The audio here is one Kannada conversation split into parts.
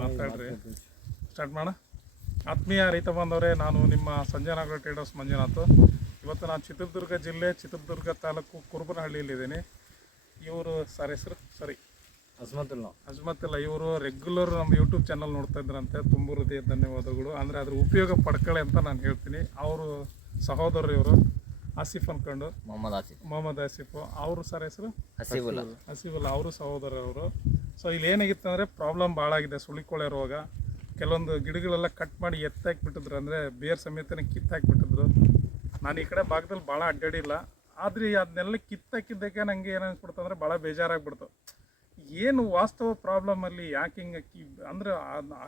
ಮಾತಾಡ್ರಿ. ಸ್ಟಾರ್ಟ್ ಮಾಡ ಆತ್ಮೀಯ ರೈತ ಬಾಂಧವರೇ ನಾನು ನಿಮ್ಮ ಸಂಜಯನಗರ ಟ್ರೇಡರ್ಸ್ ಮಂಜುನಾಥ್. ಇವತ್ತು ನಾನು ಚಿತ್ರದುರ್ಗ ಜಿಲ್ಲೆ ಚಿತ್ರದುರ್ಗ ತಾಲೂಕು ಕುರುಬನಹಳ್ಳಿಯಲ್ಲಿದ್ದೀನಿ. ಇವರು ಸರ್ ಹೆಸರು? ಸರಿ ಅಜ್ಮತ್ತಿಲ್ಲ ಅಜ್ಮತ್ತಿಲ್ಲ ಇವರು ರೆಗ್ಯುಲರ್ ನಮ್ಮ ಯೂಟ್ಯೂಬ್ ಚಾನಲ್ ನೋಡ್ತಾ ಇದ್ರಂತೆ. ತುಂಬ ಹೃದಯ ಧನ್ಯವಾದಗಳು. ಅಂದರೆ ಅದ್ರ ಉಪಯೋಗ ಪಡ್ಕೊಳ್ಳೆ ಅಂತ ನಾನು ಹೇಳ್ತೀನಿ. ಅವರು ಸಹೋದರರು ಇವರು ಆಸಿಫ್ ಅನ್ಕೊಂಡು. ಮೊಹಮ್ಮದ್ ಆಸಿಫ್. ಮೊಹಮ್ಮದ್ ಆಸಿಫ್. ಅವರು ಸರ್ ಹೆಸರು? ಹಸಿಬುಲ್ಲ. ಹಸಿಬುಲ್ಲ. ಅವರು ಸಹೋದರವರು ಸೊ ಇಲ್ಲಿ ಏನಾಗಿತ್ತು ಅಂದರೆ ಪ್ರಾಬ್ಲಮ್ ಭಾಳ ಆಗಿದೆ. ಸುಳಿಕೊಳೆ ರೋಗ. ಕೆಲವೊಂದು ಗಿಡಗಳೆಲ್ಲ ಕಟ್ ಮಾಡಿ ಎತ್ತಾಕ್ಬಿಟ್ಟಿದ್ರು. ಅಂದರೆ ಬೇರ್ ಸಮೇತನೇ ಕಿತ್ತಾಕ್ಬಿಟ್ಟಿದ್ರು. ನಾನು ಈ ಕಡೆ ಭಾಗದಲ್ಲಿ ಭಾಳ ಅಡ್ಡಾಡಿಲ್ಲ. ಆದರೆ ಅದನ್ನೆಲ್ಲ ಕಿತ್ತಾಕಿದ್ದಕ್ಕೆ ನನಗೆ ಏನು ಅನ್ಸ್ಬಿಡ್ತು ಅಂದರೆ ಭಾಳ ಬೇಜಾರಾಗ್ಬಿಡ್ತು. ಏನು ವಾಸ್ತವ ಪ್ರಾಬ್ಲಮಲ್ಲಿ ಯಾಕೆ ಹಿಂಗೆ ಕಿ, ಅಂದ್ರೆ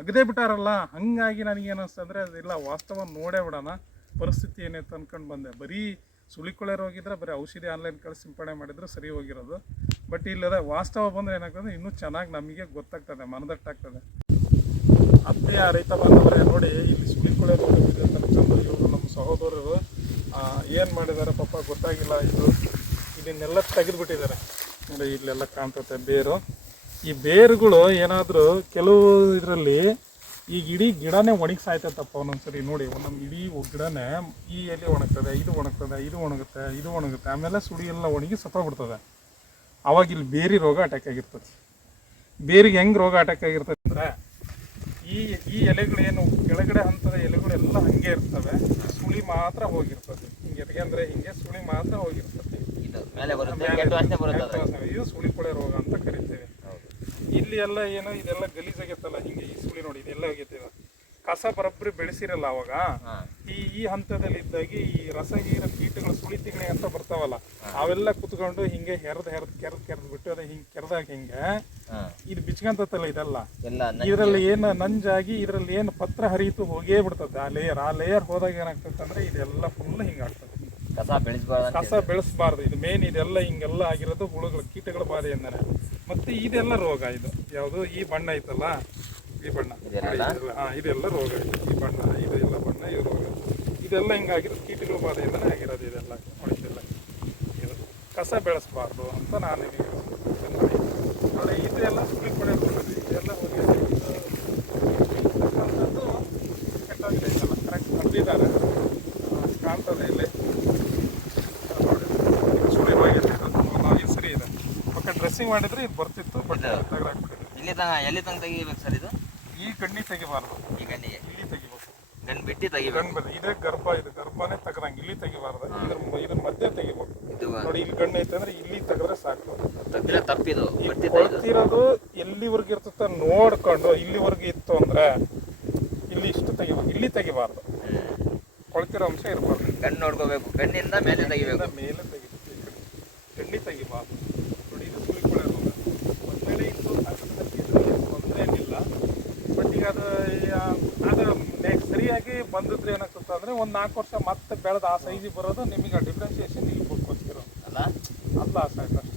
ಅಗದೇ ಬಿಟ್ಟಾರಲ್ಲ. ಹಾಗಾಗಿ ನನಗೇನು ಅಂದರೆ, ಅದೆಲ್ಲ, ವಾಸ್ತವ ನೋಡೇ ಬಿಡೋಣ. ಪರಿಸ್ಥಿತಿ ಏನೈತೆ ಅಂದ್ಕೊಂಡು ಬಂದೆ. ಬರೀ ಸುಳಿಕೊಳೆ ಹೋಗಿದ್ರೆ ಬರೀ ಔಷಧಿ ಆನ್ಲೈನ್ ಕಳಿಸಿ ಸಿಂಪಡಣೆ ಮಾಡಿದ್ರೆ ಸರಿ ಹೋಗಿರೋದು. ಬಟ್ ಇಲ್ಲದ ವಾಸ್ತವ ಬಂದರೆ ಏನಾಗ್ತದೆ, ಇನ್ನೂ ಚೆನ್ನಾಗಿ ನಮಗೆ ಗೊತ್ತಾಗ್ತದೆ, ಮನದಟ್ಟಾಗ್ತದೆ. ಆತ್ಮೀಯ ರೈತ ಬಾಂಧವರೇ, ನೋಡಿ, ಇಲ್ಲಿ ಸುಳಿಕೊಳ್ಳೆ ಅನ್ಕೊಂಡು ಇವರು ನಮ್ಮ ಸಹೋದರರು ಏನು ಮಾಡಿದ್ದಾರೆ ಪಾಪ ಗೊತ್ತಾಗಿಲ್ಲ ಇದು. ಇದನ್ನೆಲ್ಲ ತೆಗೆದುಬಿಟ್ಟಿದ್ದಾರೆ. ನೋಡಿ, ಇಲ್ಲೆಲ್ಲ ಕಾಣ್ತೈತೆ, ಬೇರು. ಈ ಬೇರುಗಳು ಏನಾದರೂ ಕೆಲವು ಇದರಲ್ಲಿ ಈಗ ಇಡೀ ಗಿಡನೇ ಒಣಗಿ ಸಾಯ್ತೈತಪ್ಪ ಒಂದೊಂದ್ಸರಿ ನೋಡಿ ಒಂದೊಂದು ಇಡೀ ಗಿಡನೇ ಈ ಎಲೆ ಒಣಗ್ತದೆ ಇದು ಒಣಗ್ತದೆ ಇದು ಒಣಗುತ್ತೆ ಇದು ಒಣಗುತ್ತೆ ಆಮೇಲೆ ಸುಳಿ ಎಲ್ಲ ಒಣಗಿ ಸತ್ತೋಗ್ಬಿಡ್ತದೆ. ಅವಾಗ ಇಲ್ಲಿ ಬೇರಿ ರೋಗ ಅಟ್ಯಾಕ್ ಆಗಿರ್ತದೆ. ಬೇರಿಗೆ ಹೆಂಗೆ ರೋಗ ಅಟ್ಯಾಕ್ ಆಗಿರ್ತದೆ ಅಂದರೆ ಈ ಈ ಎಲೆಗಳು ಏನು ಕೆಳಗಡೆ ಹಂತದ ಎಲೆಗಳು ಎಲ್ಲ ಹಂಗೆ ಇರ್ತವೆ ಸುಳಿ ಮಾತ್ರ ಹೋಗಿರ್ತದೆ. ಹಿಂಗೆ ಅಂದರೆ ಹಿಂಗೆ ಸುಳಿ ಮಾತ್ರ ಹೋಗಿರ್ತದೆ. ಇದು ಸುಳಿ ಕೊಳೆ ರೋಗ ಅಂತ ಕರಿತೇವೆ. ಇಲ್ಲಿ ಎಲ್ಲ ಏನು ಇದೆಲ್ಲ ಗಲೀಜಾಗೈತಲ್ಲ ಹಿಂಗೆ ಈ ಸುಳಿ ನೋಡಿ ಇದೆಲ್ಲ ಆಗೈತೆ. ಕಸ ಬರೋಬ್ಬರಿ ಬೆಳೆಸಿರಲ್ಲ ಅವಾಗ ಈ ಈ ಹಂತದಲ್ಲಿ ಇದ್ದಾಗಿ ಈ ರಸಗೀರ ಕೀಟಗಳು ಸುಳಿ ತಿಗಣೆ ಅಂತ ಬರ್ತಾವಲ್ಲ ಅವೆಲ್ಲ ಕುತ್ಕೊಂಡು ಹಿಂಗೆ ಹೆರ್ದ್ ಹೆರ್ದ್ ಕೆರ್ದ್ ಕೆರ್ದ್ ಬಿಟ್ಟು ಅದೇ ಹಿಂಗೆ ಕೆರ್ದಾಗ ಹಿಂಗೆ ಇದ್ ಬಿಚ್ಕಂತತ್ತಲ್ಲ ಇದೆಲ್ಲ. ಇದರಲ್ಲಿ ಏನು ನಂಜಾಗಿ ಇದರಲ್ಲಿ ಏನು ಪತ್ರ ಹರಿಯಿತು ಹೋಗೇ ಬಿಡ್ತದೆ. ಆ ಲೇಯರ್ ಆ ಲೇಯರ್ ಹೋದಾಗ ಏನಾಗ್ತದೆ ಅಂದ್ರೆ ಇದೆಲ್ಲ ಫುಲ್ ಹಿಂಗಾಗ್ತದೆ ಕಸ ಬೆಳೆಸಬಾರ್ದು ಕಸ ಬೆಳೆಸಬಾರ್ದು. ಇದು ಮೇನ್ ಇದೆಲ್ಲ ಹಿಂಗೆಲ್ಲ ಆಗಿರೋದು ಹುಳುಗಳು ಕೀಟಗಳ ಬಾಧೆಯಿಂದನೇ ಮತ್ತೆ ಇದೆಲ್ಲ ರೋಗ ಇದು ಯಾವುದು ಈ ಬಣ್ಣ ಐತಲ್ಲ ಈ ಬಣ್ಣ ಇದೆಲ್ಲ? ಇದೆಲ್ಲ- ರೋಗ ಇದು ಈ ಬಣ್ಣ ಇದು ಎಲ್ಲ ಬಣ್ಣ ಇದು ರೋಗ ಇದೆಲ್ಲ ಹಿಂಗಾಗಿರೋದು ಕೀಟಗಳ ಬಾಧೆಯಿಂದನೇ ಆಗಿರೋದು ಇದೆಲ್ಲ ನೋಡಿ ಇದೆಲ್ಲ ಇದು ಕಸ ಬೆಳೆಸಬಾರ್ದು ಅಂತ ನಾನು ನಿಮಗೆ ಹೇಳ್ತೀನಿ. ಇದೆಲ್ಲ ಸುಳಿ ಪಡೆ ಇದೆಲ್ಲ ಹೋಗಿ ಕರೆಕ್ಟ್ ತಂದಿದ್ದಾರೆ ಕಾಣ್ತದೆ ಇಲ್ಲಿ ನೋಡಿ ಸುಳಿ ಹೋಗಿದೆ ಇದು ಸರಿ ಇದೆ ಪಕ್ಕ ಡ್ರೆಸ್ಸಿಂಗ್ ಮಾಡಿದ್ರೆ ಇದು ಬರ್ತಿತ್ತು ಬಟ್ ಇದು- ತೆಗೆದಾಕ್ಬಿಟ್ಟಿದೆ. ಇಲ್ಲಿ ತನಕ ಎಲ್ಲಿ ತನಕ ತೆಗಿಬೇಕು ಸರ್ ಇದು? ಈ ಕಣ್ಣಿ ತೆಗಿಬಾರ್ದು. ಈ ಗಣ್ಣಿಗೆ ಇಲ್ಲಿ ತೆಗಿಬೇಕು. ಗಣ್ಣು ಬಿಟ್ಟು ತೆಗಿಬೇಕು. ಗಂಡು ಬರ ಇದೇ ಗರ್ಭ ಇದು ಗರ್ಭನೇ ತೆಗ್ದಂಗೆ ಇಲ್ಲಿ ತೆಗಿಬಾರ್ದು. ಇದ್ರ ಇದ್ರ ಮಧ್ಯೆ ತೆಗಿಬೇಕು. ಇದು ನೋಡಿ ಇಲ್ಲಿ ಗಣ್ಣು ಐತೆ ಅಂದ್ರೆ ಇಲ್ಲಿ ತೆಗೆದ್ರೆ ಸಾಕು. ತಪ್ಪಿದ್ರೆ ತಪ್ಪಿದು ಈ ಕೊಳ್ತಿರೋದು ಎಲ್ಲಿವರೆಗೆ ಇರ್ತದೆ ನೋಡ್ಕೊಂಡು ಇಲ್ಲಿವರೆಗೆ ಇತ್ತು ಅಂದ್ರೆ ಇಲ್ಲಿ ಇಷ್ಟು ತೆಗಿಬೇಕು. ಇಲ್ಲಿ ತೆಗಿಬಾರ್ದು. ಕೊಳ್ತಿರೋ ಅಂಶ ಇರಬಾರ್ದು. ಗಣ್ಣು ನೋಡ್ಕೋಬೇಕು. ಗಣ್ಣಿಂದ ಮೇಲೆ ತೆಗಿಬೇಕು. ಮೇಲೆ ತೆಗಿಬೇಕು ಗಣ್ಣಿ. ತೆಗಿಬಾರ್ದು. ರೋಗ ಒಂದ್ವೇಳೆ ಇತ್ತು ತೊಂದರೆ ಏನಿಲ್ಲ ಬಟ್ ಈಗ ಅದು ಅದು ನೆಕ್ಸ್ಟ್ ಸರಿಯಾಗಿ ಬಂದಿದ್ರೆ ಏನಾಗ್ತದೆ ಅಂದ್ರೆ ಒಂದು ನಾಲ್ಕು ವರ್ಷ ಮತ್ತೆ ಬೆಳೆದು ಆ ಸೈಜಿಗೆ ಬರೋದು ನಿಮಗೆ ಡಿಫ್ರೆನ್ಸಿಯೇಷನ್ ಇಲ್ಲಿ ಕೊಡ್ಕೊತಿರೋ ಅಲ್ಲ ಅಲ್ಲ ಆಯ್ತು